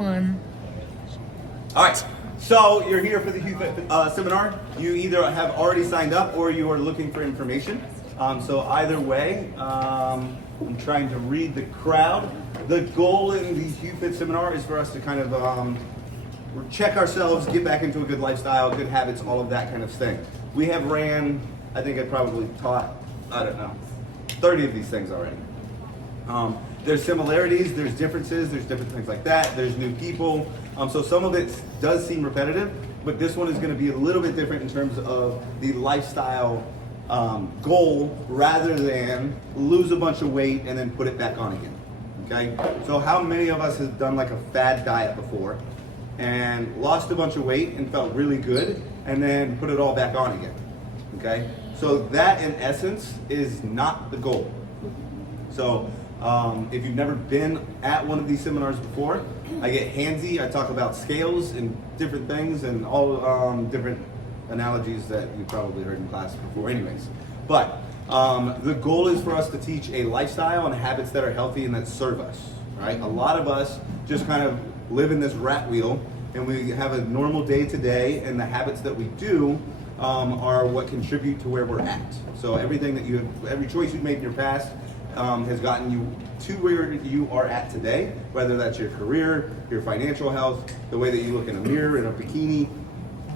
One. All right, so you're here for the HEWFit seminar. You either have already signed up or you are looking for information. So either way, I'm trying to read the crowd. The goal in the HEWFit seminar is for us to kind of check ourselves, get back into a good lifestyle, good habits, all of that kind of thing. We have ran, I think I probably taught, I don't know, 30 of these things already. There's similarities, there's differences, there's different things like that, there's new people. So some of it does seem repetitive, but this one is going to be a little bit different in terms of the lifestyle goal rather than lose a bunch of weight and then put it back on again. Okay? So how many of us has done like a fad diet before and lost a bunch of weight and felt really good and then put it all back on again? Okay? So that in essence is not the goal. So if you've never been at one of these seminars before, I get handsy. I talk about scales and different things and all different analogies that you probably heard in class before anyways. But the goal is for us to teach a lifestyle and habits that are healthy and that serve us, right? A lot of us just kind of live in this rat wheel and we have a normal day to day, and the habits that we do are what contribute to where we're at. So everything that every choice you've made in your past has gotten you to where you are at today, whether that's your career, your financial health, the way that you look in a mirror, in a bikini.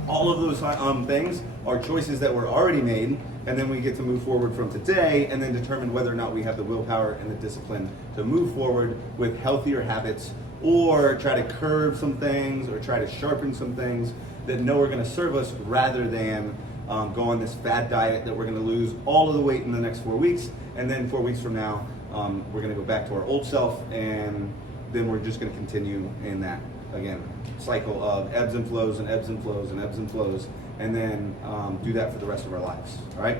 All of those things are choices that were already made, and then we get to move forward from today and then determine whether or not we have the willpower and the discipline to move forward with healthier habits, or try to curb some things or try to sharpen some things that know are going to serve us, rather than go on this fad diet that we're going to lose all of the weight in the next 4 weeks, and then 4 weeks from now we're going to go back to our old self, and then we're just going to continue in that, again, cycle of ebbs and flows and ebbs and flows and ebbs and flows, and then do that for the rest of our lives. All right?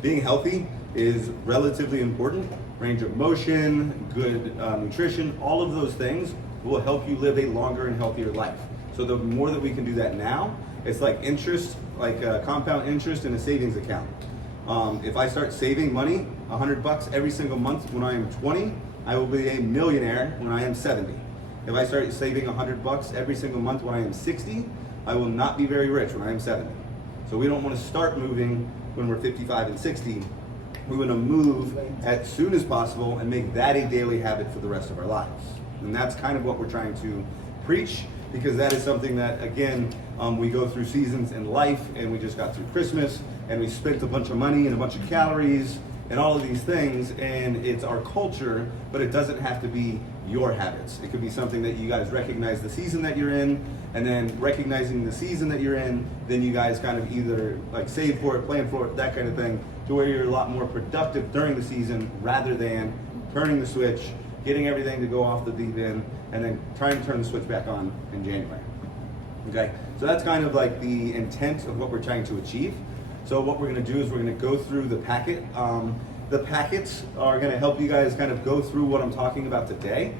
Being healthy is relatively important. Range of motion, good nutrition, all of those things will help you live a longer and healthier life. So the more that we can do that now, it's like interest, like compound interest in a savings account. If I start saving money, $100 every single month when I am 20, I will be a millionaire when I am 70. If I start saving $100 every single month when I am 60, I will not be very rich when I am 70. So we don't want to start moving when we're 55 and 60. We want to move as soon as possible and make that a daily habit for the rest of our lives. And that's kind of what we're trying to preach, because that is something that, again, we go through seasons in life, and we just got through Christmas, and we spent a bunch of money and a bunch of calories and all of these things, and it's our culture, but it doesn't have to be your habits. It could be something that you guys recognize the season that you're in, and then recognizing the season that you're in, then you guys kind of either like save for it, plan for it, that kind of thing, to where you're a lot more productive during the season rather than turning the switch, getting everything to go off the deep end, and then trying to turn the switch back on in January. Okay, so that's kind of like the intent of what we're trying to achieve. So what we're going to do is we're going to go through the packet. The packets are going to help you guys kind of go through what I'm talking about today.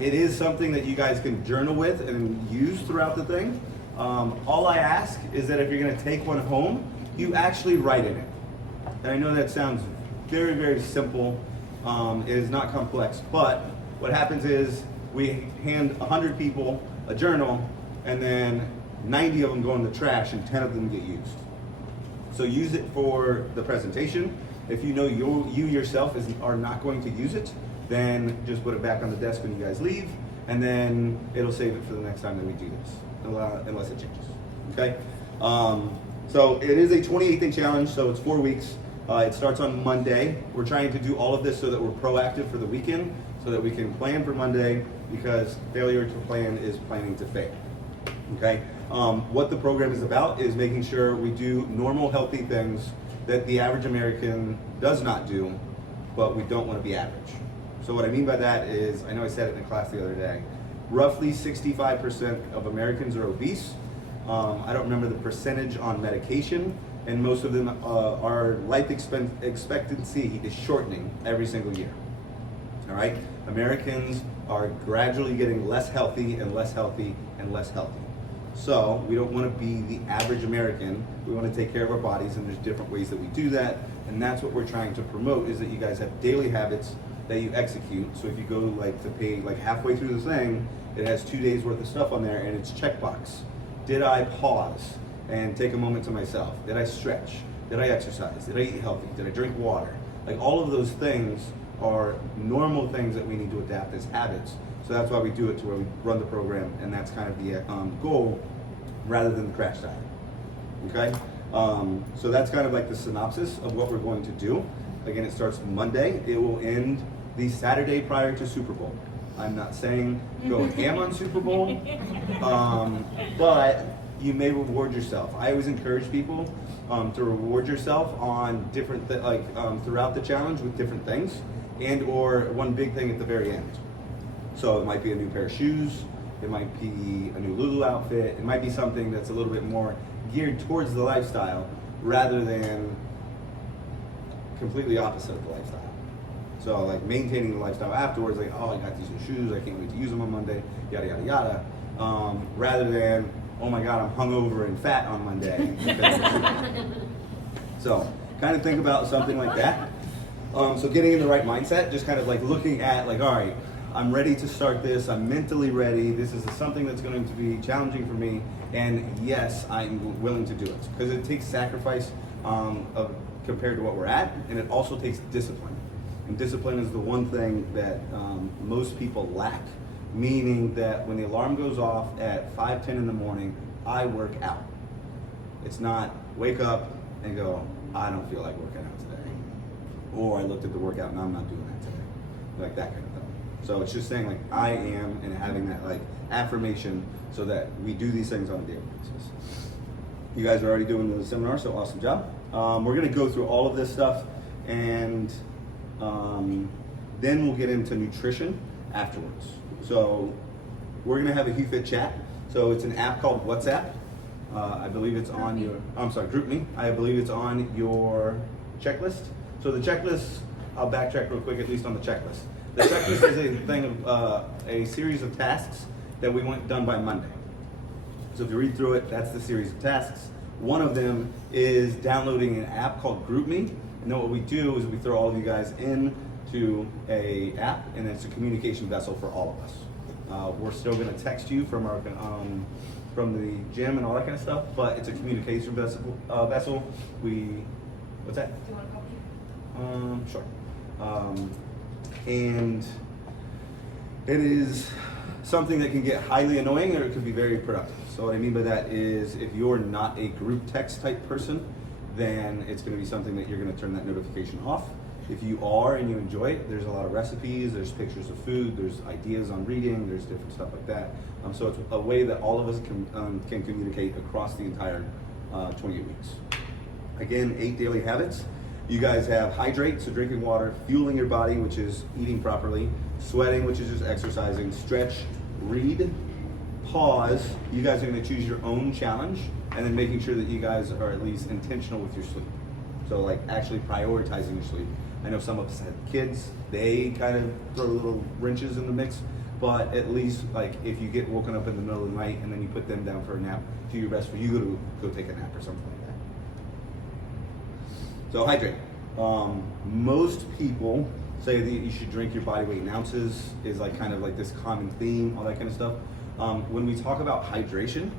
It is something that you guys can journal with and use throughout the thing. All I ask is that if you're going to take one home, you actually write in it. And I know that sounds very, very simple. It is not complex, but what happens is we hand 100 people a journal, and then 90 of them go in the trash and 10 of them get used. So use it for the presentation. If you know you yourself are not going to use it, then just put it back on the desk when you guys leave, and then it'll save it for the next time that we do this, unless it changes. Okay? So it is a 28-day challenge, so it's 4 weeks. It starts on Monday. We're trying to do all of this so that we're proactive for the weekend, so that we can plan for Monday, because failure to plan is planning to fail. Okay? What the program is about is making sure we do normal, healthy things that the average American does not do, but we don't want to be average. So what I mean by that is, I know I said it in a class the other day, roughly 65% of Americans are obese. I don't remember the percentage on medication, and most of them, our life expectancy is shortening every single year. All right? Americans are gradually getting less healthy and less healthy and less healthy. So we don't want to be the average American. We want to take care of our bodies, and there's different ways that we do that, and that's what we're trying to promote, is that you guys have daily habits that you execute. So if you go like to pay like halfway through the thing It has 2 days worth of stuff on there, and it's checkbox. Did I pause and take a moment to myself? Did I stretch? Did I exercise? Did I eat healthy? Did I drink water? Like, all of those things are normal things that we need to adapt as habits. So that's why we do it to where we run the program, and that's kind of the goal rather than the crash diet. Okay? So that's kind of like the synopsis of what we're going to do. Again, it starts Monday. It will end the Saturday prior to Super Bowl. I'm not saying go ham on Super Bowl, but you may reward yourself. I always encourage people to reward yourself on different throughout the challenge with different things, and or one big thing at the very end. So it might be a new pair of shoes, it might be a new Lulu outfit, it might be something that's a little bit more geared towards the lifestyle rather than completely opposite of the lifestyle. So like maintaining the lifestyle afterwards, like, oh, I got these new shoes, I can't wait to use them on Monday, yada, yada, yada. Rather than, oh my God, I'm hungover and fat on Monday. So kind of think about something like that. So getting in the right mindset, just kind of like looking at like, all right, I'm ready to start this, I'm mentally ready, this is something that's going to be challenging for me, and yes, I'm willing to do it. Because it takes sacrifice compared to what we're at, and it also takes discipline. And discipline is the one thing that most people lack, meaning that when the alarm goes off at 5:10 in the morning, I work out. It's not wake up and go, I don't feel like working out today. Or I looked at the workout and I'm not doing that today. Like that kind of thing. So it's just saying like I am, and having that like affirmation so that we do these things on a daily basis. You guys are already doing the seminar, so awesome job. We're gonna go through all of this stuff, and then we'll get into nutrition afterwards. So we're gonna have a HEWFit chat. So it's an app called WhatsApp. I believe it's on your, GroupMe. I believe it's on your checklist. So the checklist, I'll backtrack real quick, at least on the checklist. The checklist is a thing of a series of tasks that we want done by Monday. So if you read through it, that's the series of tasks. One of them is downloading an app called GroupMe. And then what we do is we throw all of you guys into a app, and it's a communication vessel for all of us. We're still going to text you from our from the gym and all that kind of stuff, but it's a communication vessel. What's that? Do you want a copy? Sure. And it is something that can get highly annoying, or it could be very productive. So what I mean by that is if you're not a group text type person, then it's going to be something that you're going to turn that notification off. If you are and you enjoy it, there's a lot of recipes, there's pictures of food, there's ideas on reading, there's different stuff like that. So it's a way that all of us can communicate across the entire 28 weeks. Again, 8 daily habits. You guys have hydrate, so drinking water, fueling your body, which is eating properly, sweating, which is just exercising, stretch, read, pause. You guys are going to choose your own challenge, and then making sure that you guys are at least intentional with your sleep. So like actually prioritizing your sleep. I know some of us have kids, they kind of throw little wrenches in the mix, but at least like if you get woken up in the middle of the night and then you put them down for a nap, do your best for you to go take a nap or something like that. So hydrate. Most people say that you should drink your body weight in ounces, is like kind of like this common theme, all that kind of stuff. When we talk about hydration,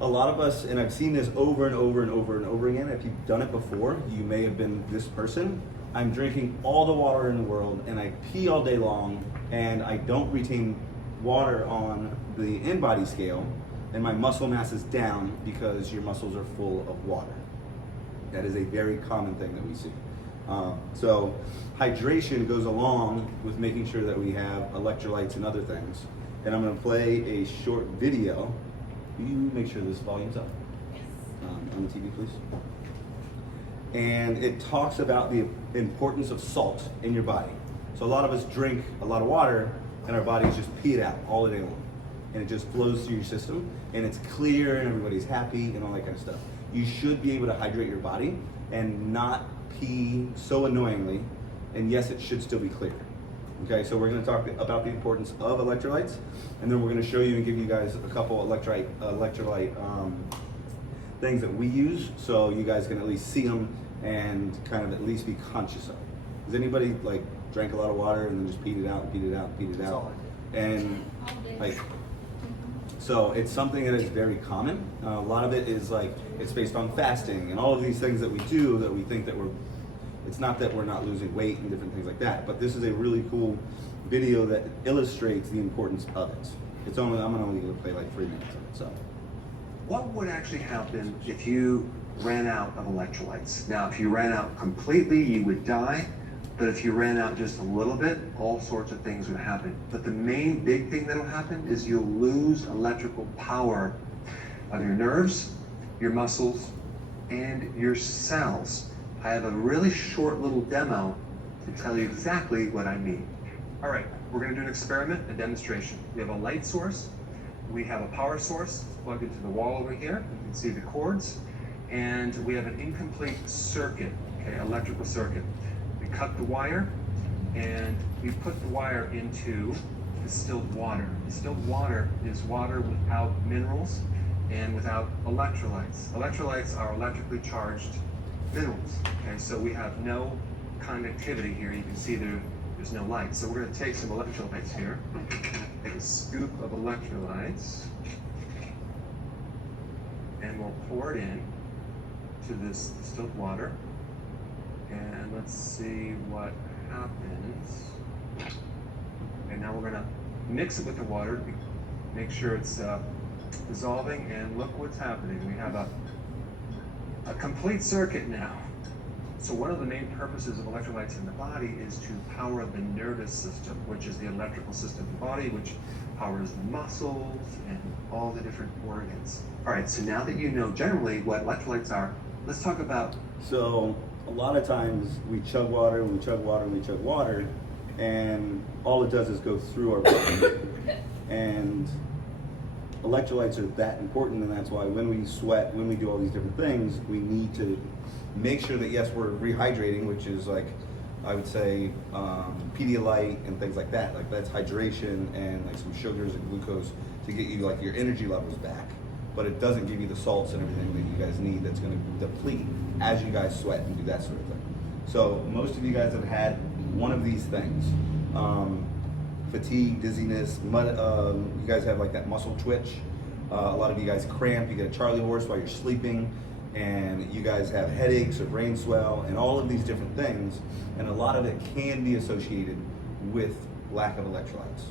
a lot of us, and I've seen this over and over and over and over again, if you've done it before, you may have been this person. I'm drinking all the water in the world and I pee all day long and I don't retain water on the in-body scale, and my muscle mass is down because your muscles are full of water. That is a very common thing that we see. So hydration goes along with making sure that we have electrolytes and other things. And I'm gonna play a short video. Will you make sure this volume's up? Yes. On the TV, please. And it talks about the importance of salt in your body. So a lot of us drink a lot of water and our bodies just pee it out all day long. And it just flows through your system and it's clear and everybody's happy and all that kind of stuff. You should be able to hydrate your body and not pee so annoyingly, and yes, it should still be clear. Okay, so we're going to talk about the importance of electrolytes, and then we're going to show you and give you guys a couple electrolyte things that we use, so you guys can at least see them and kind of at least be conscious of. Has anybody like drank a lot of water and then just peed it out and peed it out and peed it out? And like, so it's something that is very common. A lot of it is like, it's based on fasting and all of these things that we do that we think that it's not that we're not losing weight and different things like that, but this is a really cool video that illustrates the importance of it. I'm only gonna play like 3 minutes of it, so. What would actually happen if you ran out of electrolytes? Now, if you ran out completely, you would die. But if you ran out just a little bit, all sorts of things would happen. But the main big thing that'll happen is you'll lose electrical power of your nerves, your muscles, and your cells. I have a really short little demo to tell you exactly what I mean. All right, we're gonna do an experiment, a demonstration. We have a light source, we have a power source plugged into the wall over here. You can see the cords, and we have an incomplete circuit, okay, electrical circuit. We cut the wire, and we put the wire into distilled water. Distilled water is water without minerals and without electrolytes. Electrolytes are electrically charged minerals, okay? So we have no conductivity here. You can see there's no light. So we're gonna take some electrolytes here. Take a scoop of electrolytes, and we'll pour it in to this distilled water. And let's see what happens. And now we're gonna mix it with the water, make sure it's dissolving, and look what's happening. We have a complete circuit now. So one of the main purposes of electrolytes in the body is to power the nervous system, which is the electrical system of the body, which powers the muscles and all the different organs. All right, so now that you know generally what electrolytes are, let's talk about. So a lot of times we chug water, we chug water, we chug water, and all it does is go through our body. And electrolytes are that important, and that's why when we sweat, when we do all these different things, we need to make sure that, yes, we're rehydrating, which is like, I would say, Pedialyte and things like that. Like that's hydration and like some sugars and glucose to get you like your energy levels back. But it doesn't give you the salts and everything that you guys need that's gonna deplete as you guys sweat and do that sort of thing. So most of you guys have had one of these things. Fatigue, dizziness, you guys have like that muscle twitch. A lot of you guys cramp, you get a Charlie horse while you're sleeping, and you guys have headaches or brain swell and all of these different things. And a lot of it can be associated with lack of electrolytes.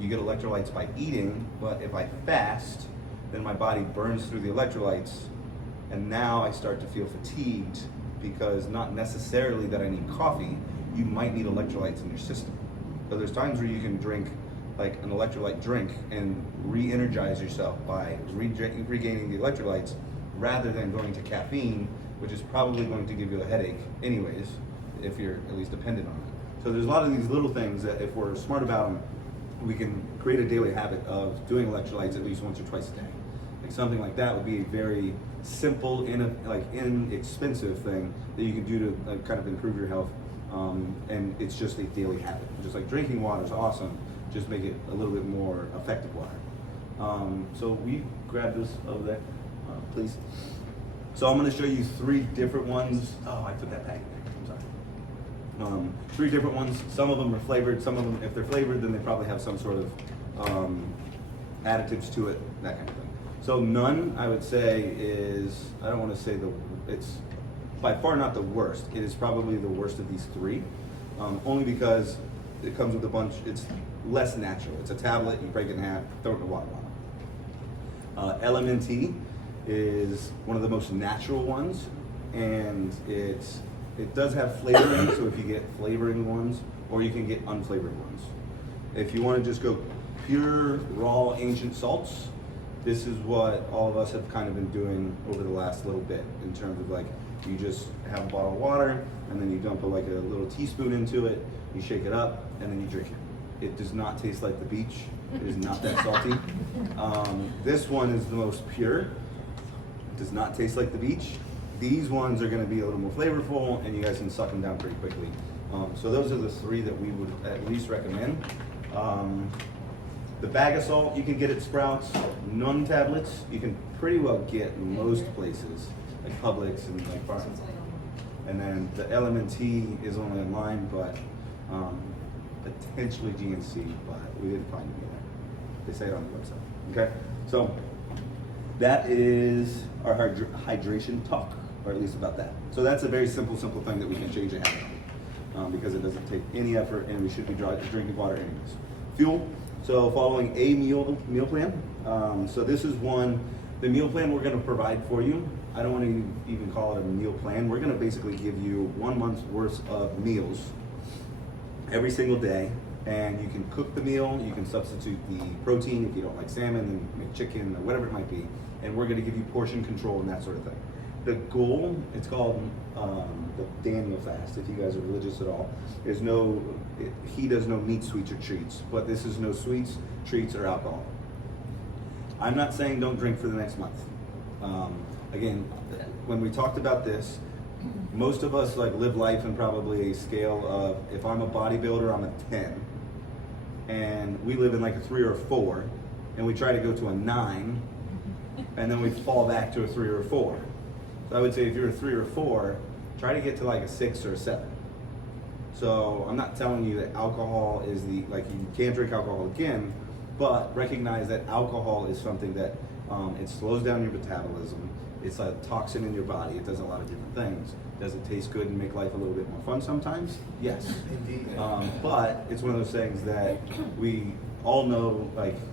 You get electrolytes by eating, but if I fast, then my body burns through the electrolytes, and now I start to feel fatigued because not necessarily that I need coffee, you might need electrolytes in your system. So there's times where you can drink like an electrolyte drink and re-energize yourself by regaining the electrolytes rather than going to caffeine, which is probably going to give you a headache anyways, if you're at least dependent on it. So there's a lot of these little things that if we're smart about them, we can create a daily habit of doing electrolytes at least once or twice a day. Like something like that would be a very simple, inexpensive thing that you can do to kind of improve your health. And it's just a daily habit. Just like drinking water is awesome, just make it a little bit more effective water. So we grab this over there, please. So I'm going to show you 3 different ones. Oh, I put that back in there. I'm sorry. 3 different ones. Some of them are flavored. Some of them, if they're flavored, then they probably have some sort of additives to it, that kind of thing. So none, I would say, is, I don't want to say it's by far not the worst. It is probably the worst of these 3, only because it comes with a bunch, it's less natural. It's a tablet, you break it in half, throw it in a water bottle. LMNT is one of the most natural ones, and it does have flavoring, so if you get flavoring ones, or you can get unflavored ones. If you want to just go pure, raw, ancient salts, this is what all of us have kind of been doing over the last little bit in terms of like, you just have a bottle of water, and then you dump like a little teaspoon into it, you shake it up, and then you drink it. It does not taste like the beach. It is not that salty. This one is the most pure. It does not taste like the beach. These ones are gonna be a little more flavorful, and you guys can suck them down pretty quickly. So those are the 3 that we would at least recommend. The bag of salt, you can get at Sprouts. None tablets, you can pretty well get in most places, like Publix and like Farm. And then the LMNT is only online, but potentially GNC, but we didn't find any there. They say it on the website. Okay, so that is our hydration talk, or at least about that. So that's a very simple thing that we can change a habit because it doesn't take any effort, and we should be drinking water anyways. Fuel. So following a meal plan. So this is the meal plan we're going to provide for you. I don't want to even call it a meal plan. We're going to basically give you 1 month's worth of meals every single day, and you can cook the meal. You can substitute the protein if you don't like salmon, then make chicken or whatever it might be. And we're going to give you portion control and that sort of thing. The goal, it's called the Daniel fast, if you guys are religious at all, he does no meat, sweets, or treats, but this is no sweets, treats, or alcohol. I'm not saying don't drink for the next month. Again, when we talked about this, most of us live life in probably a scale of, if I'm a bodybuilder, I'm a 10, and we live in a 3 or a 4, and we try to go to a 9, and then we fall back to a 3 or a 4. So I would say if you're a 3 or a 4, try to get to a 6 or a 7. So I'm not telling you that alcohol is you can't drink alcohol again, but recognize that alcohol is something that it slows down your metabolism. It's a toxin in your body. It does a lot of different things. Does it taste good and make life a little bit more fun sometimes? Yes. Indeed. But it's one of those things that we all know,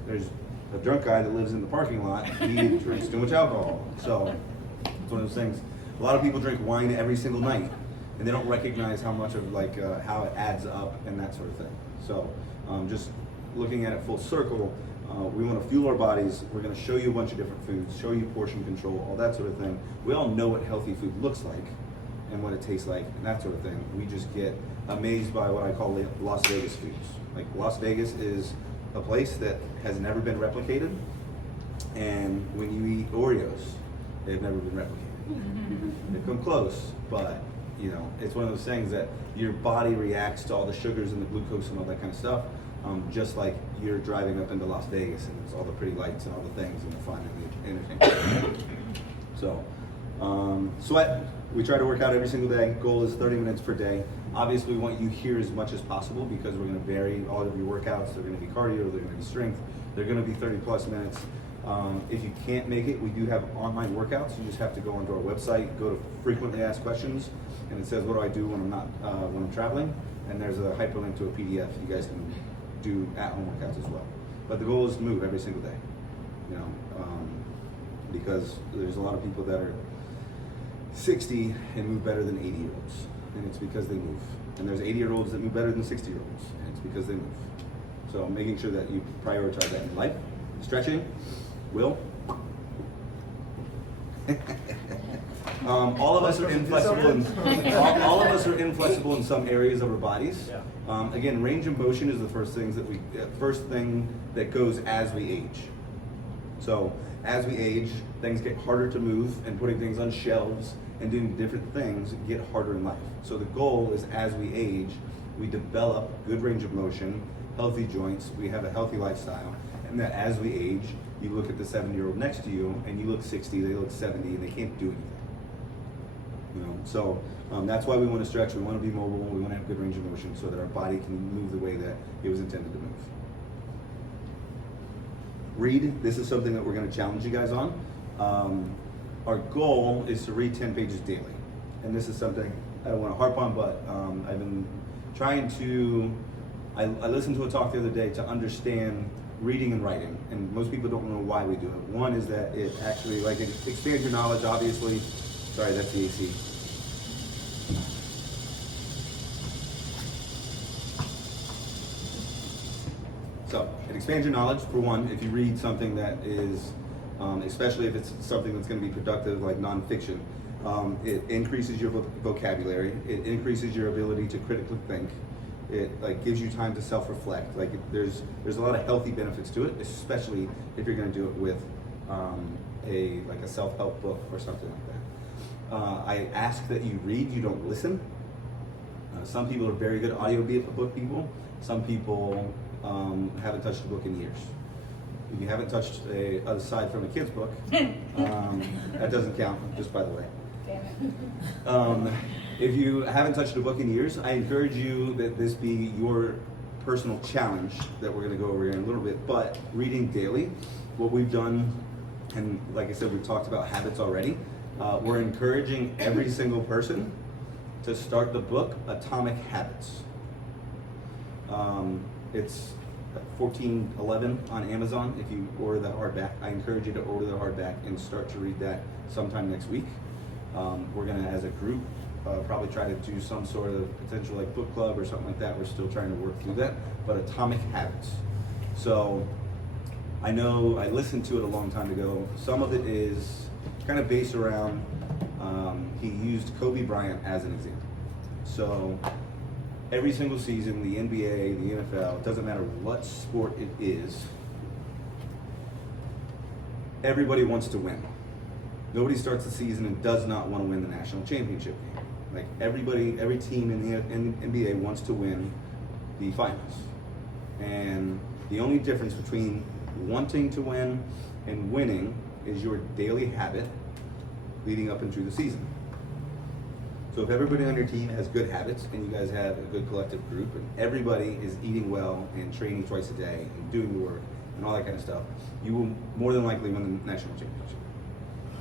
there's a drunk guy that lives in the parking lot, he drinks too much alcohol. So it's one of those things. A lot of people drink wine every single night, and they don't recognize how much of how it adds up and that sort of thing. So just looking at it full circle, we want to fuel our bodies. We're going to show you a bunch of different foods, show you portion control, all that sort of thing. We all know what healthy food looks like and what it tastes like and that sort of thing. We just get amazed by what I call Las Vegas foods. Las Vegas is a place that has never been replicated, and when you eat Oreos, they've never been replicated. They come close, but it's one of those things that your body reacts to all the sugars and the glucose and all that kind of stuff, just like you're driving up into Las Vegas and it's all the pretty lights and all the things and the fun and the entertainment. So, sweat. We try to work out every single day. Goal is 30 minutes per day. Obviously, we want you here as much as possible because we're going to vary all of your workouts. They're going to be cardio, they're going to be strength, they're going to be 30 plus minutes. If you can't make it, we do have online workouts. You just have to go onto our website, go to frequently asked questions, and it says, what do I do when I'm traveling? And there's a hyperlink to a PDF you guys can do at-home workouts as well. But the goal is to move every single day, because there's a lot of people that are 60 and move better than 80-year-olds, and it's because they move. And there's 80-year-olds that move better than 60-year-olds, and it's because they move. So making sure that you prioritize that in life. Stretching, Will. All of us are inflexible. All of us are inflexible in some areas of our bodies. Again, range of motion is the first thing that goes as we age. So as we age, things get harder to move, and putting things on shelves and doing different things get harder in life. So the goal is, as we age, we develop good range of motion, healthy joints, we have a healthy lifestyle, and that as we age, you look at the 7-year-old next to you, and you look 60, they look 70, and they can't do anything. So that's why we want to stretch. We want to be mobile. We want to have good range of motion so that our body can move the way that it was intended to move. Read. This is something that we're going to challenge you guys on. Our goal is to read 10 pages daily, and this is something I don't want to harp on, but I've been trying to. I listened to a talk the other day to understand reading and writing, and most people don't know why we do it. One is that it actually it expands your knowledge, obviously. Sorry, that's the AC. So it expands your knowledge, for one, if you read something that is, especially if it's something that's going to be productive, like nonfiction. It increases your vocabulary. It increases your ability to critically think. It gives you time to self-reflect. There's a lot of healthy benefits to it, especially if you're going to do it with a self-help book or something like that. I ask that you read, you don't listen. Some people are very good audiobook people. Some people haven't touched a book in years. If you haven't touched aside from a kid's book, that doesn't count, just by the way. If you haven't touched a book in years, I encourage you that this be your personal challenge that we're going to go over here in a little bit, but reading daily, what we've done, and like I said, we've talked about habits already, we're encouraging every single person to start the book Atomic Habits. It's $14.11 on Amazon if you order the hardback. I encourage you to order the hardback and start to read that sometime next week. We're gonna, as a group, probably try to do some sort of potential like book club or something like that. We're still trying to work through that, but Atomic Habits. So I know I listened to it a long time ago. Some of it is kind of based around, he used Kobe Bryant as an example. So every single season, the NBA, the NFL, it doesn't matter what sport it is, everybody wants to win. Nobody starts the season and does not want to win the national championship game. Like every team in the NBA wants to win the finals. And the only difference between wanting to win and winning is your daily habit leading up and through the season. So if everybody on your team has good habits and you guys have a good collective group and everybody is eating well and training twice a day and doing the work and all that kind of stuff, you will more than likely win the national championship.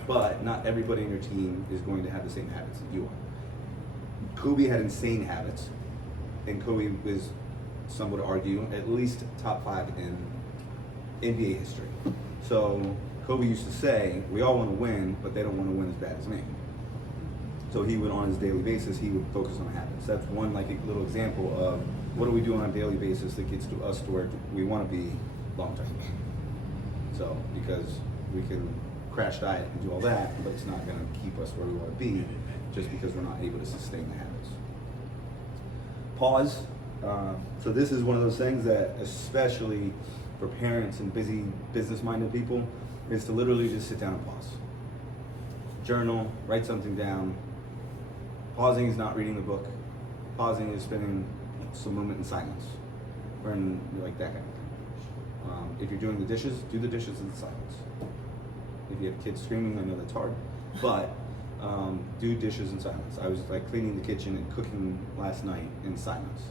But not everybody on your team is going to have the same habits that you are. Kobe had insane habits, and Kobe is, some would argue, at least top 5 in NBA history. So Kobe used to say, we all want to win, but they don't want to win as bad as me. So he would, on his daily basis, he would focus on habits. That's one like a little example of what do we do on a daily basis that gets to us to where we want to be long term. So because we can crash diet and do all that, but it's not going to keep us where we want to be just because we're not able to sustain the habits. Pause. So this is one of those things that, especially for parents and busy business-minded people, is to literally just sit down and pause. Journal, write something down. Pausing is not reading the book. Pausing is spending some moment in silence, or in like that kind of thing. If you're doing the dishes, do the dishes in silence. If you have kids screaming, I know that's hard, but do dishes in silence. I was like cleaning the kitchen and cooking last night in silence.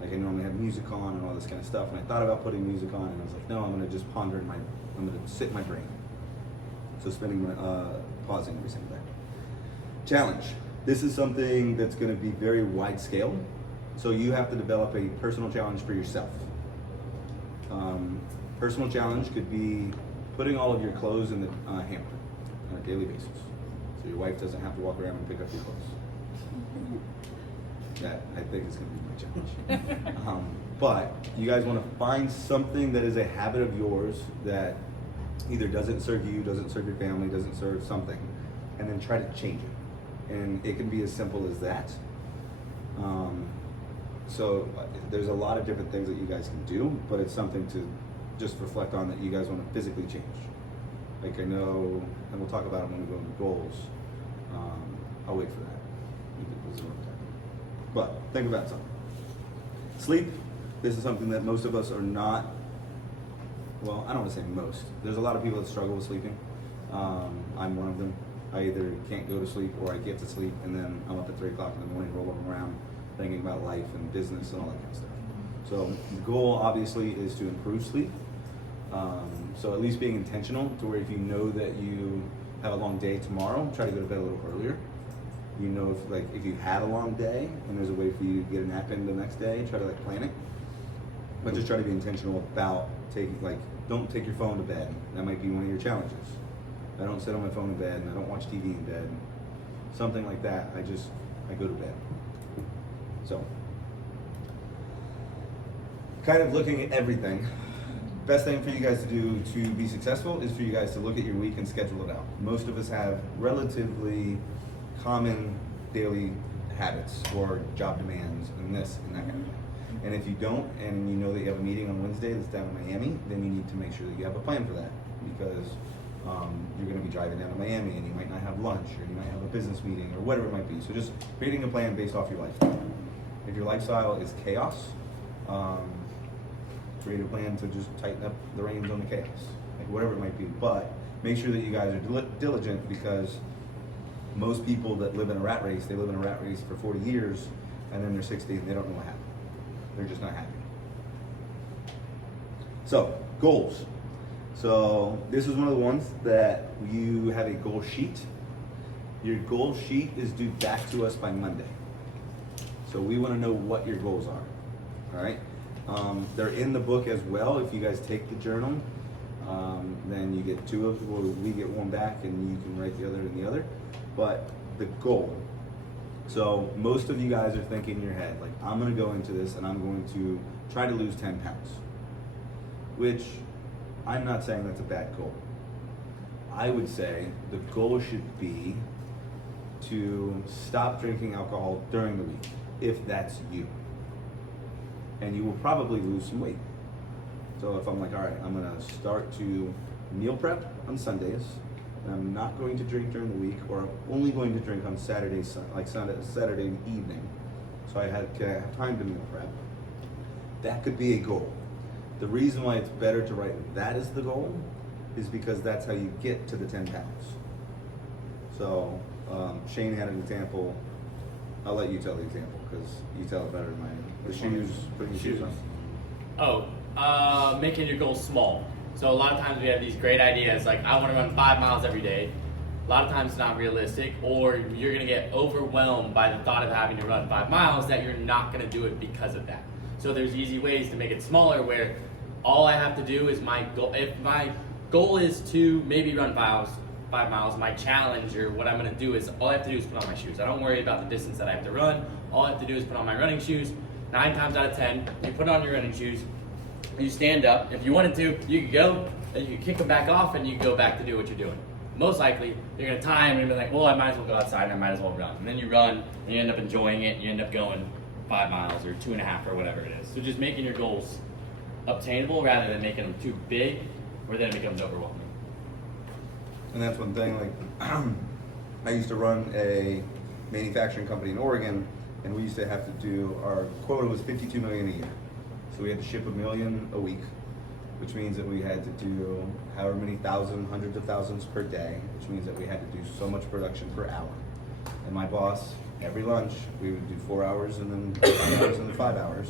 Like I normally have music on and all this kind of stuff, and I thought about putting music on, and I was like, no, I'm gonna just ponder I'm gonna sit in my brain. So pausing every single day. Challenge. This is something that's gonna be very wide scale. So you have to develop a personal challenge for yourself. Personal challenge could be putting all of your clothes in the hamper on a daily basis. So your wife doesn't have to walk around and pick up your clothes. That, I think, is gonna be my challenge. But you guys wanna find something that is a habit of yours that either doesn't serve you, doesn't serve your family, doesn't serve something, and then try to change it. And it can be as simple as that. So there's a lot of different things that you guys can do, but it's something to just reflect on that you guys want to physically change. Like I know, and we'll talk about it when we go into goals. I'll wait for that. But think about something. Sleep. This is something that most of us are not. Well, I don't want to say most. There's a lot of people that struggle with sleeping. I'm one of them. I either can't go to sleep or I get to sleep and then I'm up at 3 o'clock in the morning rolling around thinking about life and business and all that kind of stuff. So the goal obviously is to improve sleep. So at least being intentional to where if you know that you have a long day tomorrow, try to go to bed a little earlier. You know, if you had a long day and there's a way for you to get a nap in the next day, try to plan it. But just try to be intentional about don't take your phone to bed. That might be one of your challenges. I don't sit on my phone in bed and I don't watch TV in bed. Something like that, I go to bed. So, kind of looking at everything. Best thing for you guys to do to be successful is for you guys to look at your week and schedule it out. Most of us have relatively common daily habits or job demands and this and that kind of thing. And if you don't, and you know that you have a meeting on Wednesday that's down in Miami, then you need to make sure that you have a plan for that, because you're going to be driving down to Miami and you might not have lunch, or you might have a business meeting, or whatever it might be. So just creating a plan based off your lifestyle. If your lifestyle is chaos, create a plan to just tighten up the reins on the chaos, like whatever it might be. But make sure that you guys are diligent, because most people that live in a rat race, they live in a rat race for 40 years, and then they're 60 and they don't know what happened. They're just not happy. So, goals. So this is one of the ones that you have a goal sheet. Your goal sheet is due back to us by Monday. So we want to know what your goals are. All right. They're in the book as well. If you guys take the journal, then you get two of them. Well, we get one back, and you can write the other in the other. But the goal. So most of you guys are thinking in your head, like, I'm going to go into this and I'm going to try to lose 10 pounds. Which I'm not saying that's a bad goal. I would say the goal should be to stop drinking alcohol during the week, if that's you. And you will probably lose some weight. So if I'm like, all right, I'm gonna start to meal prep on Sundays, and I'm not going to drink during the week, or I'm only going to drink on Saturdays, like Saturday evening, so I have time to meal prep. That could be a goal. The reason why it's better to write that as the goal is because that's how you get to the 10 pounds. So Shane had an example. I'll let you tell the example because you tell it better than mine. The shoes, putting your shoes on. Making your goals small. So a lot of times we have these great ideas like I want to run 5 miles every day. A lot of times it's not realistic, or you're going to get overwhelmed by the thought of having to run 5 miles that you're not going to do it because of that. So there's easy ways to make it smaller where all I have to do is my goal. If my goal is to maybe run 5 miles, my challenge or what I'm going to do is all I have to do is put on my shoes. I don't worry about the distance that I have to run. All I have to do is put on my running shoes. 9 times out of 10, you put on your running shoes, you stand up. If you wanted to, you could go and you could kick them back off and you go back to do what you're doing. Most likely, you're going to time and be like, well, I might as well go outside and I might as well run. And then you run and you end up enjoying it and you end up going 5 miles or 2.5 or whatever it is. So just making your goals obtainable rather than making them too big where then it becomes overwhelming. And that's one thing, like, I used to run a manufacturing company in Oregon, and we used to have to do, our quota was 52 million a year. So we had to ship 1 million a week, which means that we had to do however many hundreds of thousands per day, which means that we had to do so much production per hour. And my boss, every lunch, we would do 4 hours and then 5 hours and then 5 hours.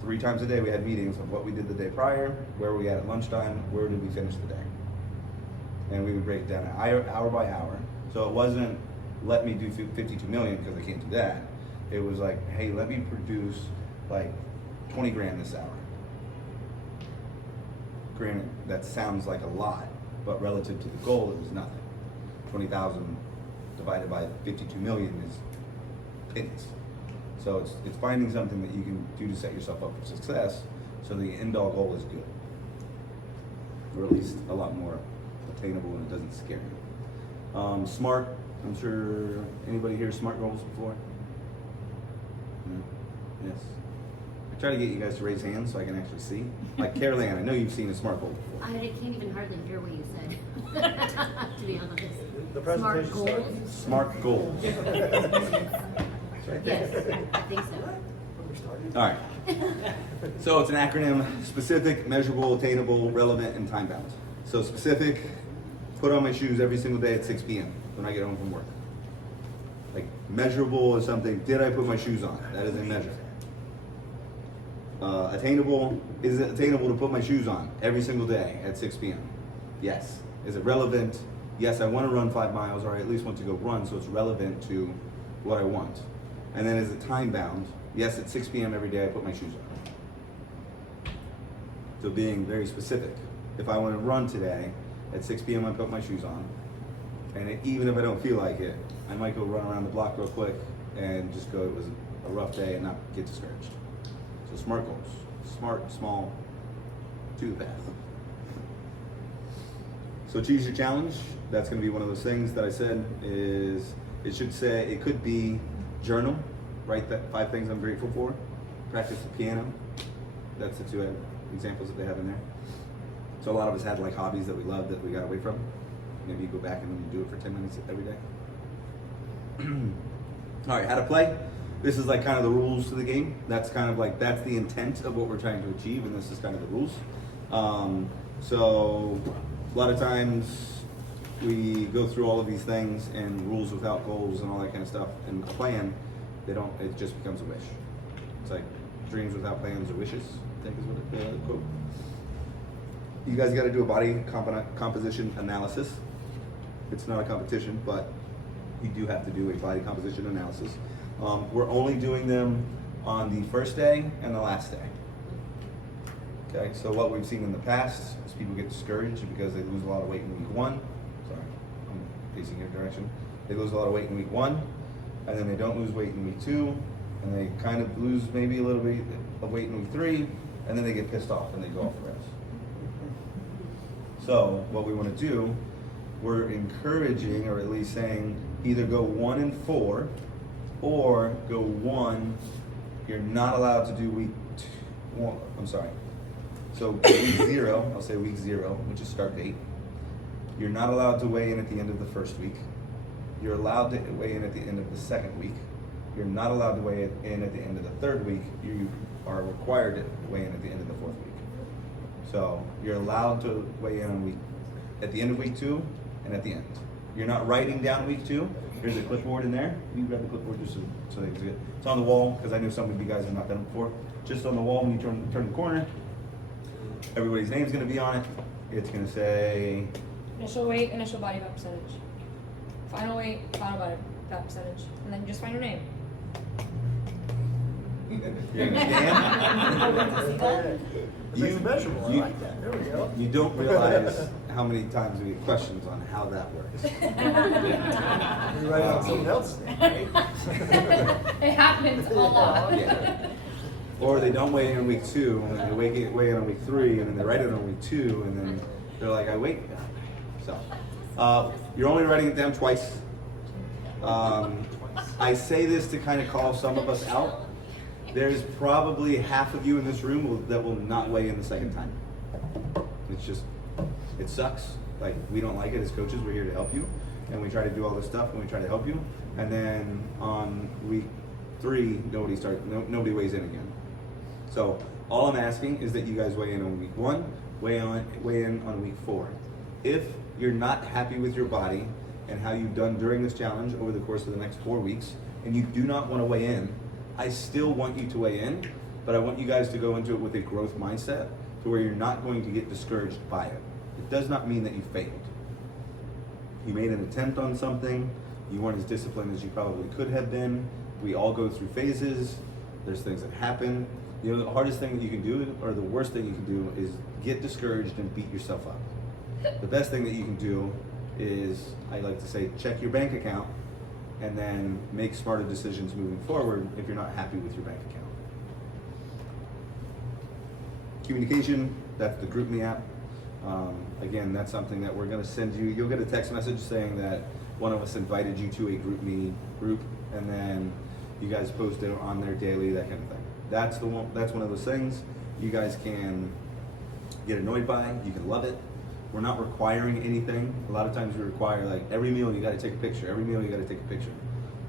3 times a day we had meetings of what we did the day prior, where were we at lunchtime, where did we finish the day. And we would break it down hour by hour. So it wasn't, let me do 52 million because I can't do that. It was like, hey, let me produce like 20 grand this hour. Granted, that sounds like a lot, but relative to the goal, it was nothing. 20,000 divided by 52 million is pennies. So it's finding something that you can do to set yourself up for success, so the end-all goal is good, or at least a lot more attainable and it doesn't scare you. SMART. I'm sure anybody here SMART goals before? No? Yes. I try to get you guys to raise hands so I can actually see. Like Carol Ann, I know you've seen a SMART goal before. I can't even hardly hear what you said, to be honest. The presentation Smart started. goals? SMART goals. Yes, I think so. All right. So it's an acronym: specific, measurable, attainable, relevant, and time bound. So specific, put on my shoes every single day at 6 p.m. when I get home from work. Like measurable is something, did I put my shoes on? That is a measure. Attainable, is it attainable to put my shoes on every single day at 6 p.m.? Yes. Is it relevant? Yes, I want to run 5 miles, or I at least want to go run, so it's relevant to what I want. And then is it time bound? Yes, at 6 p.m. every day I put my shoes on. So being very specific. If I want to run today, at 6 p.m. I put my shoes on. And even if I don't feel like it, I might go run around the block real quick and just go, it was a rough day, and not get discouraged. So SMART goals. Smart, small, to the path. So choose your challenge. That's going to be one of those things that I said is, it should say, it could be journal, write that 5 things I'm grateful for, practice the piano. That's the 2 examples that they have in there. So a lot of us had like hobbies that we loved that we got away from. Maybe you go back and then you do it for 10 minutes every day. All right, how to play. This is like kind of the rules to the game. That's kind of like, that's the intent of what we're trying to achieve, and this is kind of the rules. So a lot of times we go through all of these things and rules without goals and all that kind of stuff, and a plan, it just becomes a wish. It's like dreams without plans are wishes, I think is what the quote. you guys got to do a body composition analysis. It's not a competition, but you do have to do a body composition analysis. We're only doing them on the first day and the last day. Okay, so what we've seen in the past is people get discouraged because they lose a lot of weight in week 1. Sorry, I'm facing your direction. They lose a lot of weight in week 1, and then they don't lose weight in week 2, and they kind of lose maybe a little bit of weight in week 3, and then they get pissed off and they go off the rails. So what we want to do, we're encouraging, or at least saying, either go 1 and 4, or go 1. You're not allowed to do week 1. I'm sorry. So week 0, I'll say week 0, which is start date. You're not allowed to weigh in at the end of the first week. You're allowed to weigh in at the end of the second week. You're not allowed to weigh in at the end of the third week. You are required to weigh in at the end of the fourth week. So you're allowed to weigh in at the end of week 2 and at the end. You're not writing down week 2. Here's a clipboard in there. You can grab the clipboard just so they can see it. It's on the wall, because I know some of you guys have not done it before. Just on the wall when you turn the corner. Everybody's name's gonna be on it. It's gonna say Initial weight, initial body fat percentage. Final weight, final body fat percentage. And then just find your name. you're gonna stand. It's measurable. I like that. There we go. You don't realize how many times we get questions on how that works. You write on someone else's name, right? It happens a lot. Yeah. Or they don't weigh in on week 2, and then they weigh in on week 3, and then they write it on week 2, and then they're like, I weighed it. So, you're only writing it down twice. I say this to kind of call some of us out. There's probably half of you in this room that will not weigh in the second time. It's just, it sucks. Like, we don't like it as coaches. We're here to help you, and we try to do all this stuff, and we try to help you. And then on week 3, nobody weighs in again. So all I'm asking is that you guys weigh in on week 1, weigh in on week 4. If you're not happy with your body and how you've done during this challenge over the course of the next 4 weeks, and you do not want to weigh in, I still want you to weigh in, but I want you guys to go into it with a growth mindset to where you're not going to get discouraged by it. It does not mean that you failed. You made an attempt on something, you weren't as disciplined as you probably could have been. We all go through phases, there's things that happen. You know, the hardest thing that you can do, or the worst thing you can do, is get discouraged and beat yourself up. The best thing that you can do is, I like to say, check your bank account and then make smarter decisions moving forward if you're not happy with your bank account. Communication, that's the GroupMe app. Again, that's something that we're going to send you. You'll get a text message saying that one of us invited you to a GroupMe group, and then you guys post it on there daily, that kind of thing. That's one of those things you guys can get annoyed by, you can love it. We're not requiring anything. A lot of times we require, like, every meal you gotta take a picture, every meal you gotta take a picture.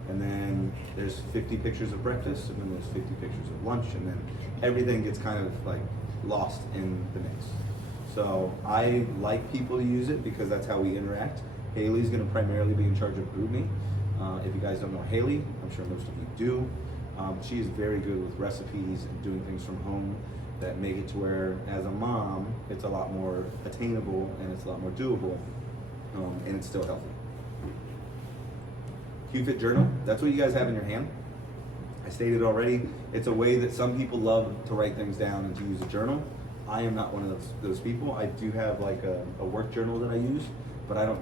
And then there's 50 pictures of breakfast, and then there's 50 pictures of lunch, and then everything gets kind of like lost in the mix. So I like people to use it because that's how we interact. Haley's gonna primarily be in charge of GroupMe. If you guys don't know Haley, I'm sure most of you do. She is very good with recipes and doing things from home that make it to where, as a mom, it's a lot more attainable and it's a lot more doable, and it's still healthy. HEWFit journal, that's what you guys have in your hand. I stated already, it's a way that some people love to write things down and to use a journal. I am not one of those people. I do have like a work journal that I use, but I don't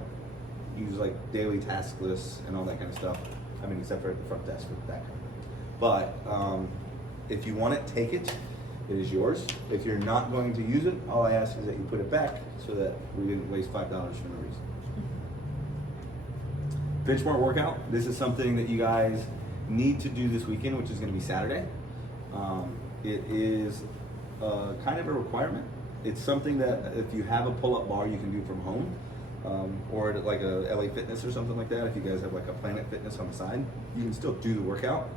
use like daily task lists and all that kind of stuff. I mean, except for at the front desk with that kind of thing. But if you want it, take it. It is yours. If you're not going to use it, all I ask is that you put it back so that we didn't waste $5 for no reason. Benchmark workout. This is something that you guys need to do this weekend, which is going to be Saturday. It is kind of a requirement. It's something that if you have a pull-up bar, you can do from home, or at like a LA Fitness or something like that. If you guys have like a Planet Fitness on the side, you can still do the workout.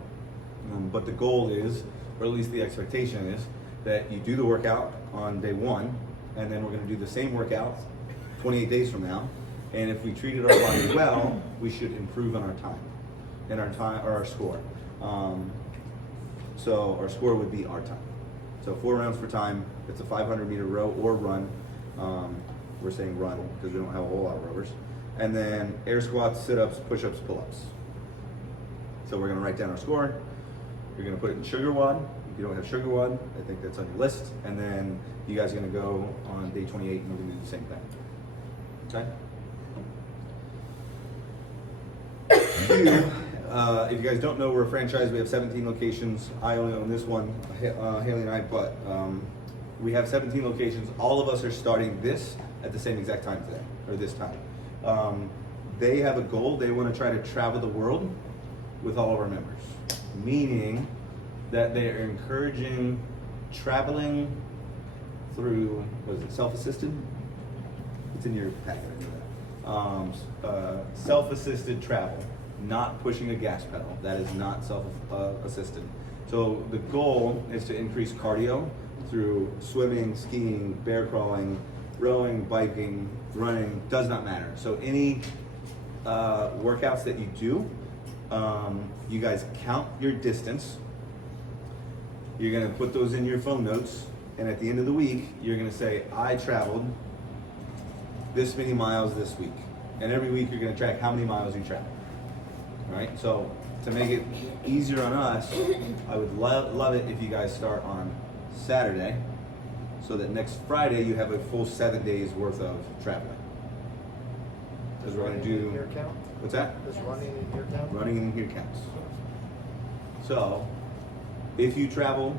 But the goal is, or at least the expectation is, that you do the workout on day 1, and then we're going to do the same workout 28 days from now. And if we treated our body well, we should improve on our time, and our score. So our score would be our time. So 4 rounds for time. It's a 500-meter row or run. We're saying run because we don't have a whole lot of rowers. And then air squats, sit-ups, push-ups, pull-ups. So we're gonna write down our score. You're gonna put it in sugar wad. If you don't have sugar wad, I think that's on your list. And then you guys are gonna go on day 28 and we're gonna do the same thing. Okay? If you guys don't know, we're a franchise. We have 17 locations. I only own this one, Haley and I, but we have 17 locations. All of us are starting this at the same exact time today, or this time. They have a goal. They want to try to travel the world with all of our members, meaning that they are encouraging traveling through, what is it, self-assisted? It's in your packet. Self-assisted travel, not pushing a gas pedal. That is not self-assisted. So the goal is to increase cardio through swimming, skiing, bear crawling, rowing, biking, running, does not matter. So any workouts that you do, you guys count your distance. You're gonna put those in your phone notes, and at the end of the week, you're gonna say, I traveled this many miles this week. And every week you're gonna track how many miles you traveled. All right, so to make it easier on us, I would love it if you guys start on Saturday, so that next Friday you have a full 7 days worth of traveling. Because we're gonna do, Here count? what's that? Does running in here count? Running in here counts. So, if you travel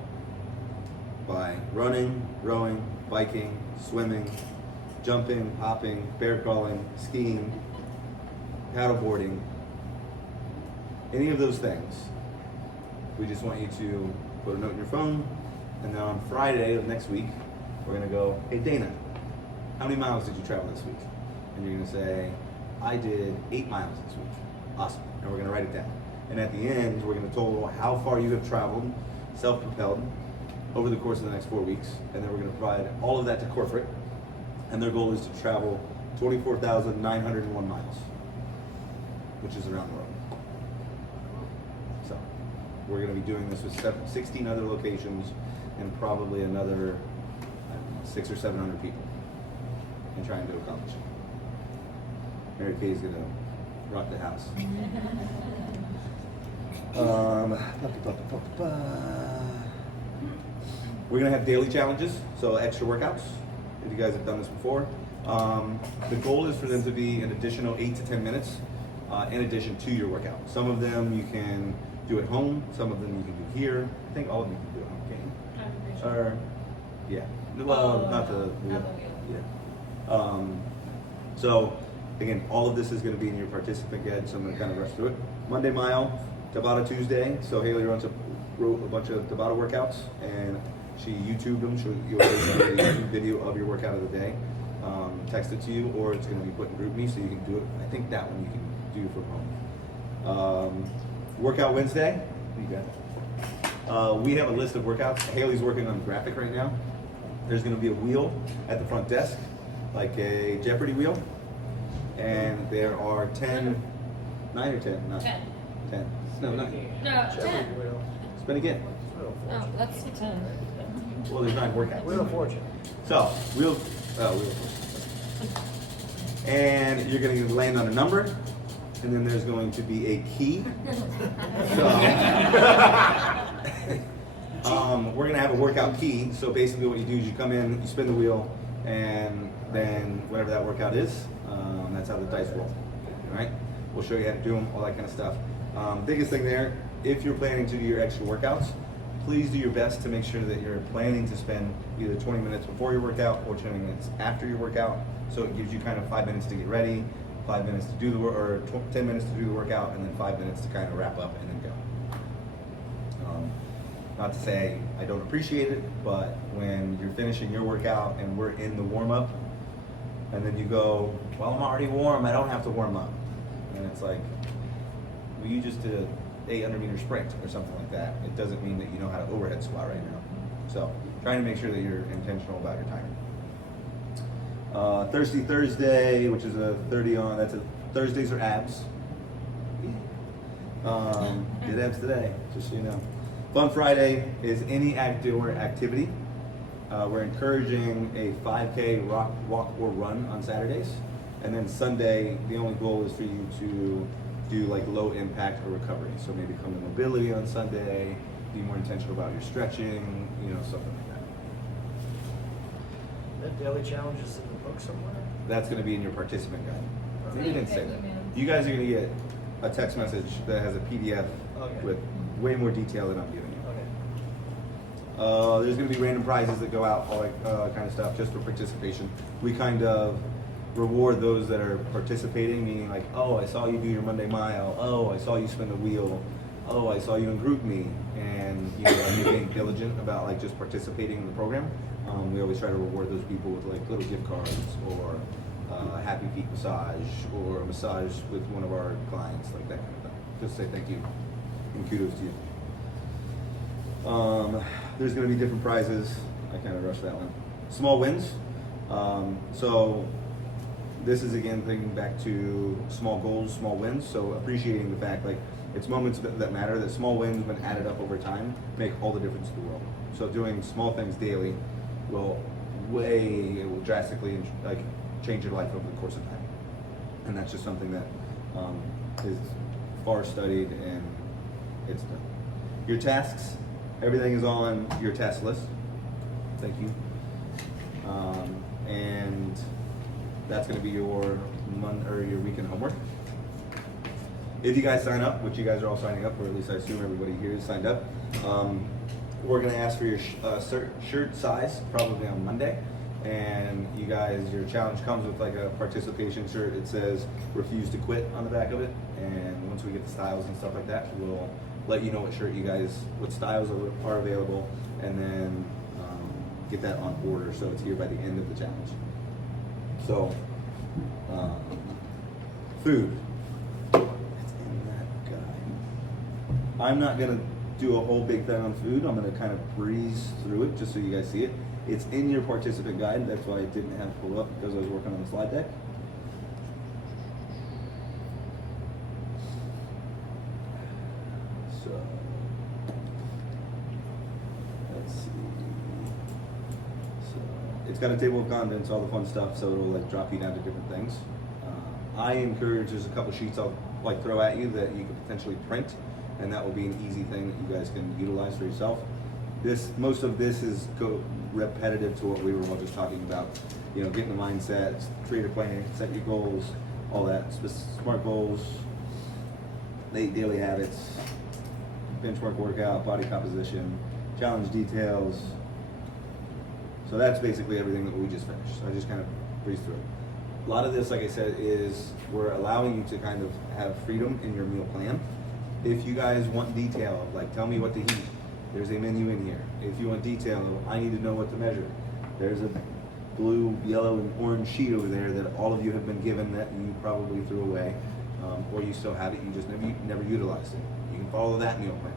by running, rowing, biking, swimming, jumping, hopping, bear crawling, skiing, paddleboarding, any of those things, we just want you to put a note in your phone, and then on Friday of next week, we're gonna go, hey Dana, how many miles did you travel this week? And you're gonna say, I did 8 miles this week. Awesome, and we're gonna write it down. And at the end, we're gonna total how far you have traveled, self-propelled, over the course of the next 4 weeks, and then we're gonna provide all of that to corporate, and their goal is to travel 24,901 miles, which is around the world. So, we're gonna be doing this with 16 other locations and probably another, I don't know, 600 or 700 people, and trying to accomplish it. Mary Kay's gonna rock the house. We're gonna have daily challenges, so extra workouts, if you guys have done this before. The goal is for them to be an additional 8 to 10 minutes in addition to your workout. Some of them you can do at home, some of them you can do here. I think all of them you can do at home, can you? Or, yeah, well, not the, yeah. So, again, all of this is gonna be in your participant guide, so I'm gonna kind of rush through it. Monday mile, Tabata Tuesday, so Haley runs a bunch of Tabata workouts, and she YouTubed them. You'll get a YouTube video of your workout of the day, text it to you, or it's going to be put in GroupMe, so you can do it. I think that one you can do from home. Workout Wednesday, we have a list of workouts. Haley's working on the graphic right now. There's going to be a wheel at the front desk, like a Jeopardy wheel, and there are 10, 9 or 10? Not 10. 10. No, 9. No, 10. Spin again. Oh, that's 10. Well, there's 9 workouts. Wheel of Fortune. So, wheel of Fortune. And you're going to land on a number, and then there's going to be a key. So, we're going to have a workout key. So basically what you do is you come in, you spin the wheel, and then whatever that workout is, that's how the dice roll. All right? We'll show you how to do them, all that kind of stuff. Biggest thing there, if you're planning to do your extra workouts, please do your best to make sure that you're planning to spend either 20 minutes before your workout or 20 minutes after your workout. So it gives you kind of 5 minutes to get ready, 5 minutes to do the work, or 10 minutes to do the workout, and then 5 minutes to kind of wrap up and then go. Not to say I don't appreciate it, but when you're finishing your workout and we're in the warm up, and then you go, well, I'm already warm, I don't have to warm up. And it's like, well, you just did a 800-meter sprint or something like that. It doesn't mean that you know how to overhead squat right now. So trying to make sure that you're intentional about your timing. Thirsty Thursday, which is a 30 on, Thursdays are abs. Did abs today, just so you know. Fun Friday is any outdoor activity. we're encouraging a 5K walk or run on Saturdays. And then Sunday, the only goal is for you to do like low impact or recovery. So maybe come to mobility on Sunday, be more intentional about your stretching, something like that. That daily challenge is in the book somewhere? That's going to be in your participant guide. Maybe you didn't say that. Email. You guys are going to get a text message that has a PDF Okay. with way more detail than I'm giving you. Okay. There's going to be random prizes that go out, all that kind of stuff, just for participation. We kind of reward those that are participating, meaning like, oh, I saw you do your Monday mile. Oh, I saw you spin the wheel. Oh, I saw you in group me. And you're being diligent about like just participating in the program. We always try to reward those people with like little gift cards or happy feet massage or a massage with one of our clients, like that kind of thing. Just say thank you and kudos to you. There's going to be different prizes. I kind of rushed that one. Small wins. So this is again thinking back to small goals, small wins. So appreciating the fact like it's moments that matter, that small wins when added up over time make all the difference in the world. So doing small things daily will drastically like change your life over the course of time. And that's just something that is far studied and it's done. Your tasks, everything is on your task list. Thank you. And that's going to be your your weekend homework. If you guys sign up, which you guys are all signing up, or at least I assume everybody here is signed up, we're going to ask for your shirt size probably on Monday. And you guys, your challenge comes with like a participation shirt. It says refuse to quit on the back of it. And once we get the styles and stuff like that, we'll let you know what styles are available, and then get that on order so it's here by the end of the challenge. So, food. It's in that guide. I'm not gonna do a whole big thing on food. I'm gonna kind of breeze through it just so you guys see it. It's in your participant guide. That's why I didn't have it pulled up because I was working on the slide deck. So, let's see. So, it's got a table of contents, all the fun stuff, so it'll like drop you down to different things. I encourage, there's a couple sheets I'll like throw at you that you could potentially print, and that will be an easy thing that you guys can utilize for yourself. Most of this is repetitive to what we were all just talking about. Getting the mindset, create a plan, set your goals, all that. SMART goals, 8 daily habits, benchmark workout, body composition, challenge details. So that's basically everything that we just finished. So I just kind of breezed through it. A lot of this, like I said, is we're allowing you to kind of have freedom in your meal plan. If you guys want detail of like, tell me what to eat, there's a menu in here. If you want detail of, I need to know what to measure, there's a blue, yellow, and orange sheet over there that all of you have been given that you probably threw away, or you still have it, you just never utilized it. You can follow that meal plan.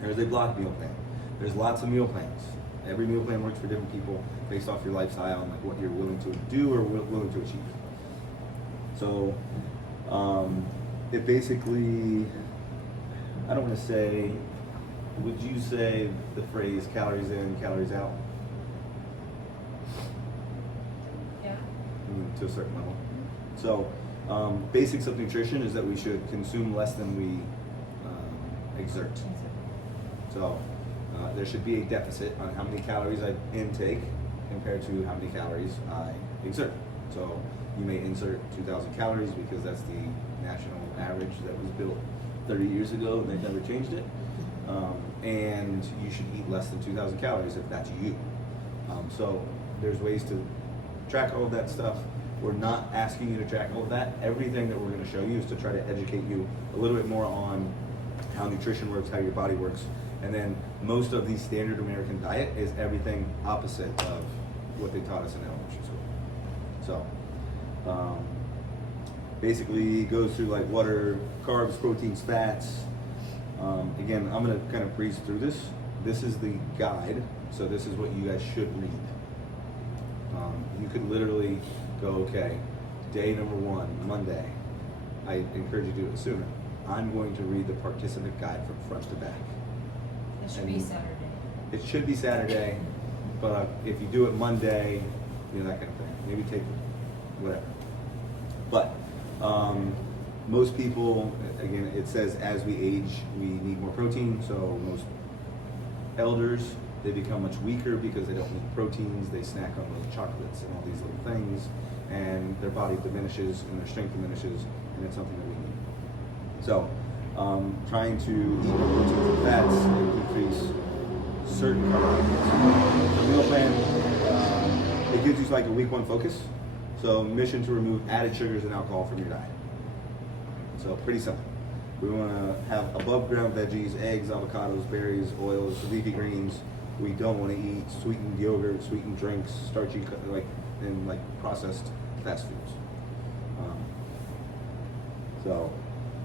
There's a block meal plan. There's lots of meal plans. Every meal plan works for different people based off your lifestyle and like what you're willing to do or willing to achieve. So it basically, I don't want to say, would you say the phrase calories in, calories out? Yeah. To a certain level. So basics of nutrition is that we should consume less than we exert. So there should be a deficit on how many calories I intake compared to how many calories I exert. So you may insert 2,000 calories because that's the national average that was built 30 years ago and they've never changed it. And you should eat less than 2,000 calories if that's you. So there's ways to track all of that stuff. We're not asking you to track all of that. Everything that we're going to show you is to try to educate you a little bit more on how nutrition works, how your body works. And then most of the standard American diet is everything opposite of what they taught us in elementary school. So basically it goes through like what are carbs, proteins, fats. Again, I'm going to kind of breeze through this. This is the guide, so this is what you guys should read. You could literally go, okay, day number 1, Monday. I encourage you to do it sooner. I'm going to read the participant guide from front to back. It should be Saturday. It should be Saturday, but if you do it Monday, you know, that kind of thing. Maybe take whatever. But most people, again, it says as we age, we need more protein. So most elders, they become much weaker because they don't need proteins. They snack on those chocolates and all these little things, and their body diminishes and their strength diminishes, and it's something that we need. So trying to eat more proteins and fats and decrease certain carbohydrates. The meal plan, it gives you like a week 1 focus. So mission to remove added sugars and alcohol from your diet. So pretty simple. We want to have above ground veggies, eggs, avocados, berries, oils, leafy greens. We don't want to eat sweetened yogurt, sweetened drinks, starchy, and processed fast foods. So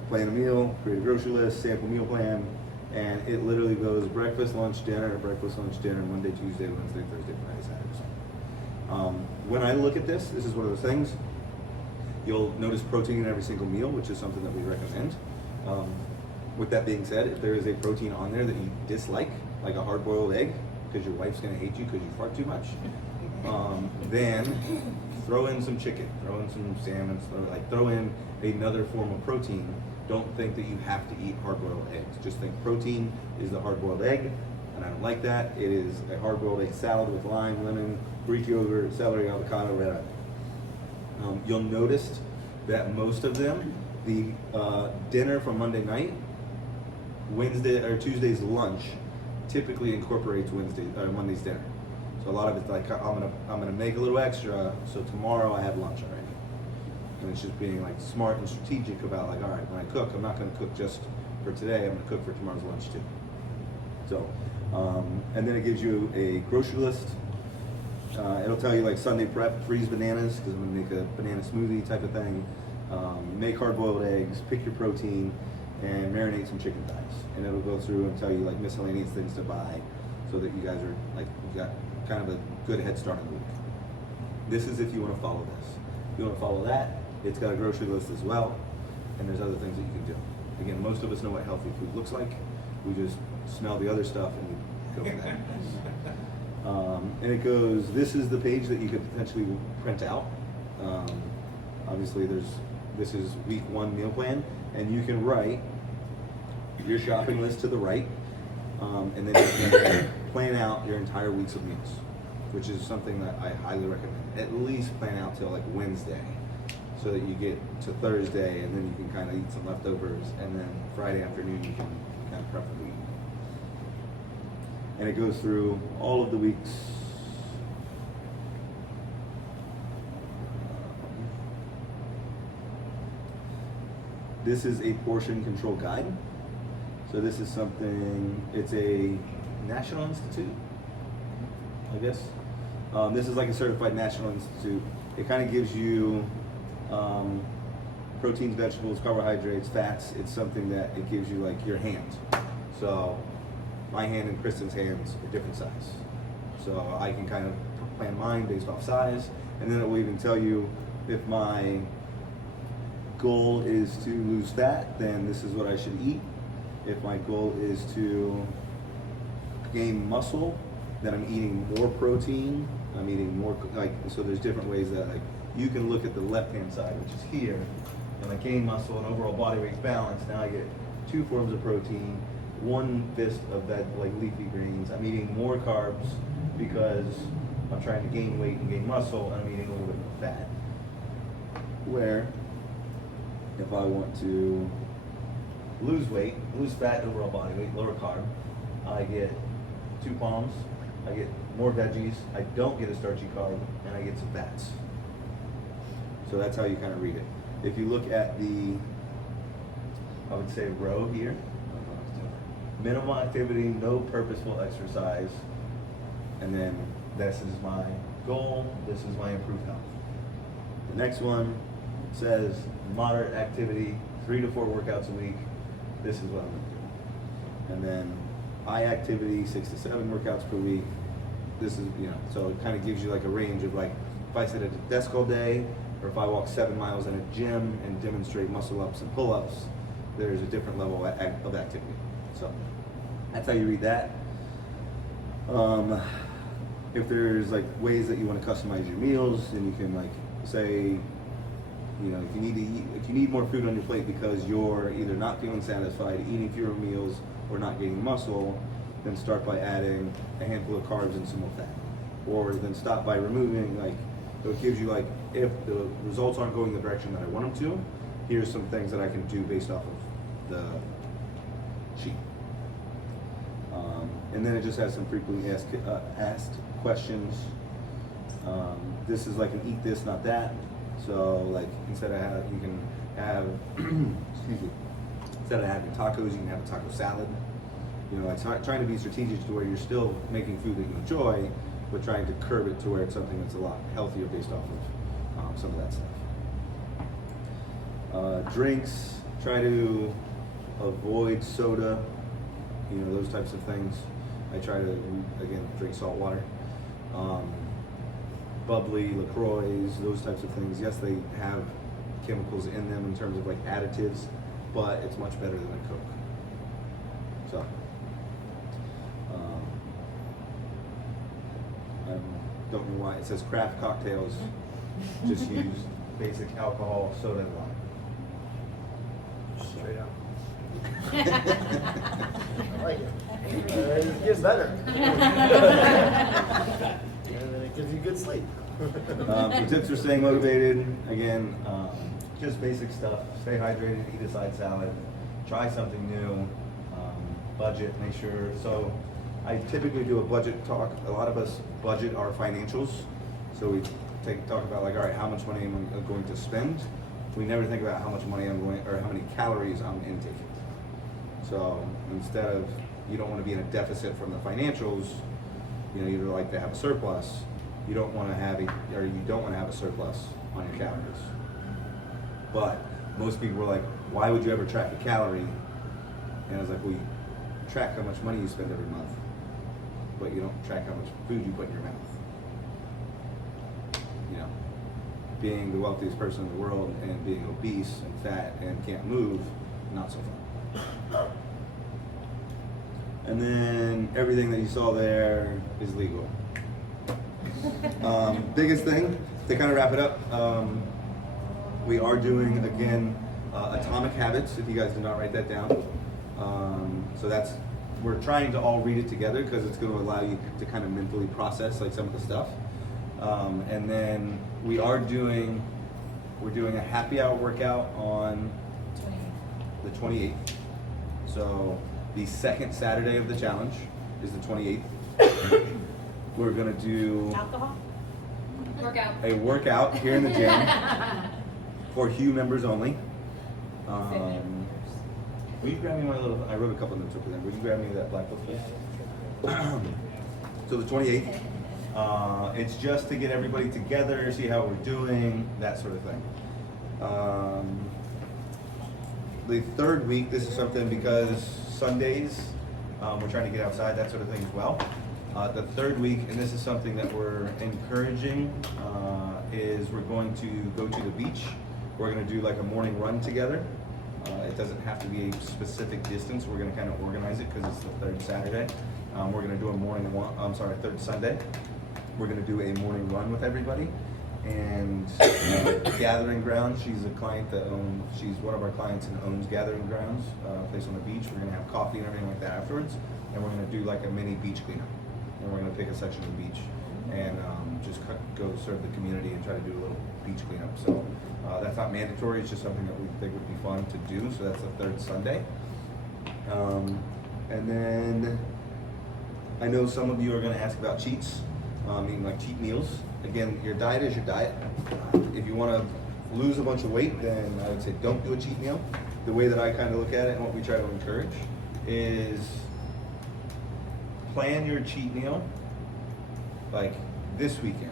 plan a meal, create a grocery list, sample meal plan, and it literally goes breakfast, lunch, dinner, Monday, Tuesday, Wednesday, Thursday, Friday, Saturday. When I look at this is one of those things. You'll notice protein in every single meal, which is something that we recommend. With that being said, if there is a protein on there that you dislike, like a hard-boiled egg, because your wife's gonna hate you because you fart too much, then throw in some chicken, throw in some salmon, throw in another form of protein. Don't think that you have to eat hard-boiled eggs. Just think protein is the hard-boiled egg, and I don't like that. It is a hard-boiled egg salad with lime, lemon, Greek yogurt, celery, avocado, red eye. You'll notice that most of them, the dinner from Monday night, Wednesday or Tuesday's lunch, typically incorporates Monday's dinner. So a lot of it's like I'm gonna make a little extra, so tomorrow I have lunch already. And it's just being like smart and strategic about like, all right, when I cook, I'm not gonna cook just for today. I'm gonna cook for tomorrow's lunch too. So, and then it gives you a grocery list. It'll tell you like Sunday prep, freeze bananas, because I'm gonna make a banana smoothie type of thing. Make hard-boiled eggs, pick your protein, and marinate some chicken thighs. And it'll go through and tell you like miscellaneous things to buy, so that you guys are like, you got kind of a good head start on the week. This is if you want to follow this. If you want to follow that, it's got a grocery list as well, and there's other things that you can do. Again, most of us know what healthy food looks like. We just smell the other stuff and we go with that. And it goes, this is the page that you could potentially print out. Obviously this is week 1 meal plan, and you can write your shopping list to the right, and then you can plan out your entire weeks of meals, which is something that I highly recommend. At least plan out till like Wednesday, so that you get to Thursday, and then you can kind of eat some leftovers, and then Friday afternoon you can kind of prep the week. And it goes through all of the weeks. This is a portion control guide. So this is something, it's a National Institute, I guess. This is like a certified National Institute. It kind of gives you proteins, vegetables, carbohydrates, fats. It's something that it gives you like your hand. So my hand and Kristen's hands are different size. So I can kind of plan mine based off size, and then it will even tell you if my goal is to lose fat, then this is what I should eat. If my goal is to gain muscle, then I'm eating more protein. I'm eating more, so there's different ways that you can look at the left-hand side, which is here, and I gain muscle and overall body weight balance. Now I get 2 forms of protein, 1 fist of that leafy greens. I'm eating more carbs because I'm trying to gain weight and gain muscle, and I'm eating a little bit of fat. Where if I want to lose weight, lose fat, overall body weight, lower carb, I get 2 palms, I get more veggies, I don't get a starchy carb, and I get some fats. So that's how you kind of read it. If you look at the, I would say row here, minimal activity, no purposeful exercise, and then this is my goal, this is my improved health. The next one says moderate activity, 3 to 4 workouts a week, this is what I'm gonna do. And then high activity, 6 to 7 workouts per week, this is, so it kind of gives you like a range of like, if I sit at a desk all day, or if I walk 7 miles in a gym and demonstrate muscle ups and pull ups, there's a different level of activity. So that's how you read that. if there's like ways that you want to customize your meals, and you can like say, you know, if you need to eat, if you need more food on your plate because you're either not feeling satisfied, eating fewer meals, or not gaining muscle, then start by adding a handful of carbs and some more fat. Or then stop by removing, like, so it gives you like, if the results aren't going the direction that I want them to, here's some things that I can do based off of the sheet. And then it just has some frequently asked questions. This is like an eat this, not that. So like instead of you can have, excuse me, instead of having tacos, you can have a taco salad. You know, like trying to be strategic to where you're still making food that you enjoy, but trying to curb it to where it's something that's a lot healthier based off of some of that stuff. Drinks, try to avoid soda, you know, those types of things. I try to, again, drink salt water. Bubbly, LaCroix, those types of things. Yes, they have chemicals in them in terms of like additives, but it's much better than a Coke. So, I don't know why it says craft cocktails. Just use basic alcohol, soda, and lime. Straight out. I like it. It gets better. And it gives you good sleep. The tips for staying motivated, again, just basic stuff. Stay hydrated, eat a side salad, try something new, budget, make sure. So I typically do a budget talk. A lot of us budget our financials. So we talk about like, all right, how much money am I going to spend? We never think about how much money I'm going, or how many calories I'm intaking. So instead of, you don't want to be in a deficit from the financials, you know, you'd like to have a surplus. You don't want to have a surplus on your calories. But most people were like, why would you ever track a calorie? And I was like, well, you track how much money you spend every month, but you don't track how much food you put in your mouth. You know, being the wealthiest person in the world and being obese and fat and can't move, not so fun. And then everything that you saw there is legal. Biggest thing, to kind of wrap it up, we are doing, again, Atomic Habits, if you guys did not write that down. So we're trying to all read it together because it's going to allow you to kind of mentally process like some of the stuff. And then we're doing a happy hour workout on the 28th. So the second Saturday of the challenge is the 28th. We're gonna do Alcohol? a workout here in the gym for HEW members only. Will you grab me my little, I wrote a couple notes over there. Will you grab me that black book, please? So the 28th, it's just to get everybody together, see how we're doing, that sort of thing. The third week, this is something because Sundays, we're trying to get outside, that sort of thing as well. The third week, and this is something that we're encouraging, is we're going to go to the beach. We're going to do like a morning run together. It doesn't have to be a specific distance. We're going to kind of organize it because it's the third Saturday. We're going to do a third Sunday. We're going to do a morning run with everybody. And Gathering Grounds, she's one of our clients and owns Gathering Grounds, a place on the beach. We're going to have coffee and everything like that afterwards. And we're going to do like a mini beach cleanup. And we're going to pick a section of the beach and just go serve the community and try to do a little beach cleanup. So that's not mandatory, it's just something that we think would be fun to do. So that's the third Sunday. And then I know some of you are going to ask about cheats, meaning like cheat meals. Again, your diet is your diet. If you want to lose a bunch of weight, then I would say don't do a cheat meal. The way that I kind of look at it and what we try to encourage is plan your cheat meal like this weekend.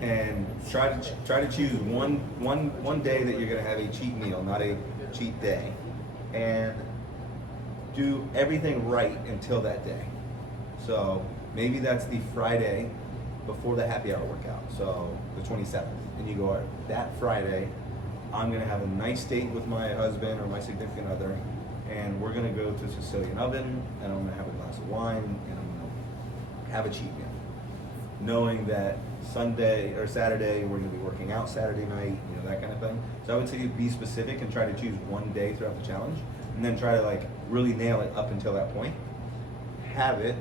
And try to choose one day that you're going to have a cheat meal, not a cheat day, and do everything right until that day. So maybe that's the Friday before the happy hour workout, so the 27th, and you go, all right, that Friday, I'm going to have a nice date with my husband or my significant other, and we're going to go to Sicilian Oven, and I'm going to have a glass of wine, and I'm going to have a cheat meal, knowing that Sunday or Saturday we're going to be working out Saturday night, you know, that kind of thing. So I would say be specific and try to choose one day throughout the challenge, and then try to like really nail it up until that point. Have it,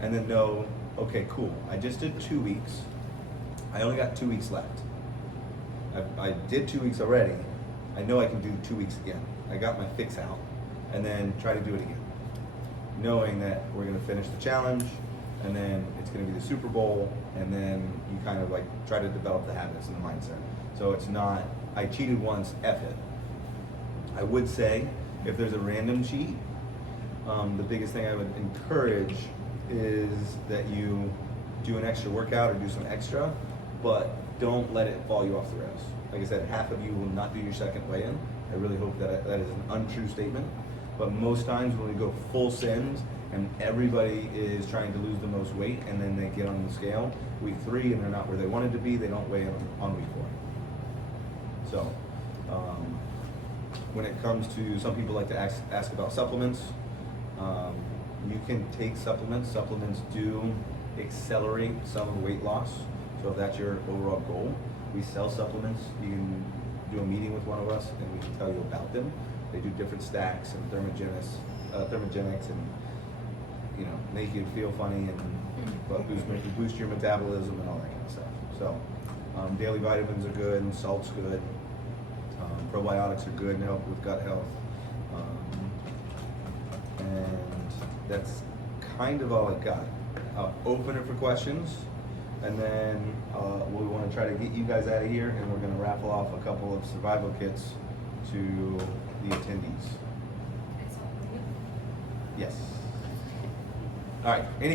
and then know, okay, cool. I just did 2 weeks. I only got 2 weeks left. I did 2 weeks already. I know I can do 2 weeks again. I got my fix out, and then try to do it again, knowing that we're going to finish the challenge, and then it's going to be the Super Bowl, and then you kind of like try to develop the habits and the mindset. So it's not, I cheated once, F it. I would say if there's a random cheat, the biggest thing I would encourage is that you do an extra workout or do some extra, but don't let it fall you off the rails. Like I said, half of you will not do your second weigh-in. I really hope that that is an untrue statement. But most times when we go full sends and everybody is trying to lose the most weight and then they get on the scale week 3 and they're not where they wanted to be, they don't weigh in on week 4. So when it comes to, some people like to ask about supplements. You can take supplements. Supplements do accelerate some of the weight loss. So if that's your overall goal, we sell supplements. You can do a meeting with one of us and we can tell you about them. They do different stacks and thermogenics and, you know, make you feel funny and boost your metabolism and all that kind of stuff. So daily vitamins are good and salt's good. Probiotics are good and help with gut health. And that's kind of all I got. I'll open it for questions, and then we want to try to get you guys out of here, and we're going to raffle off a couple of survival kits to the attendees. Yes. All right. Any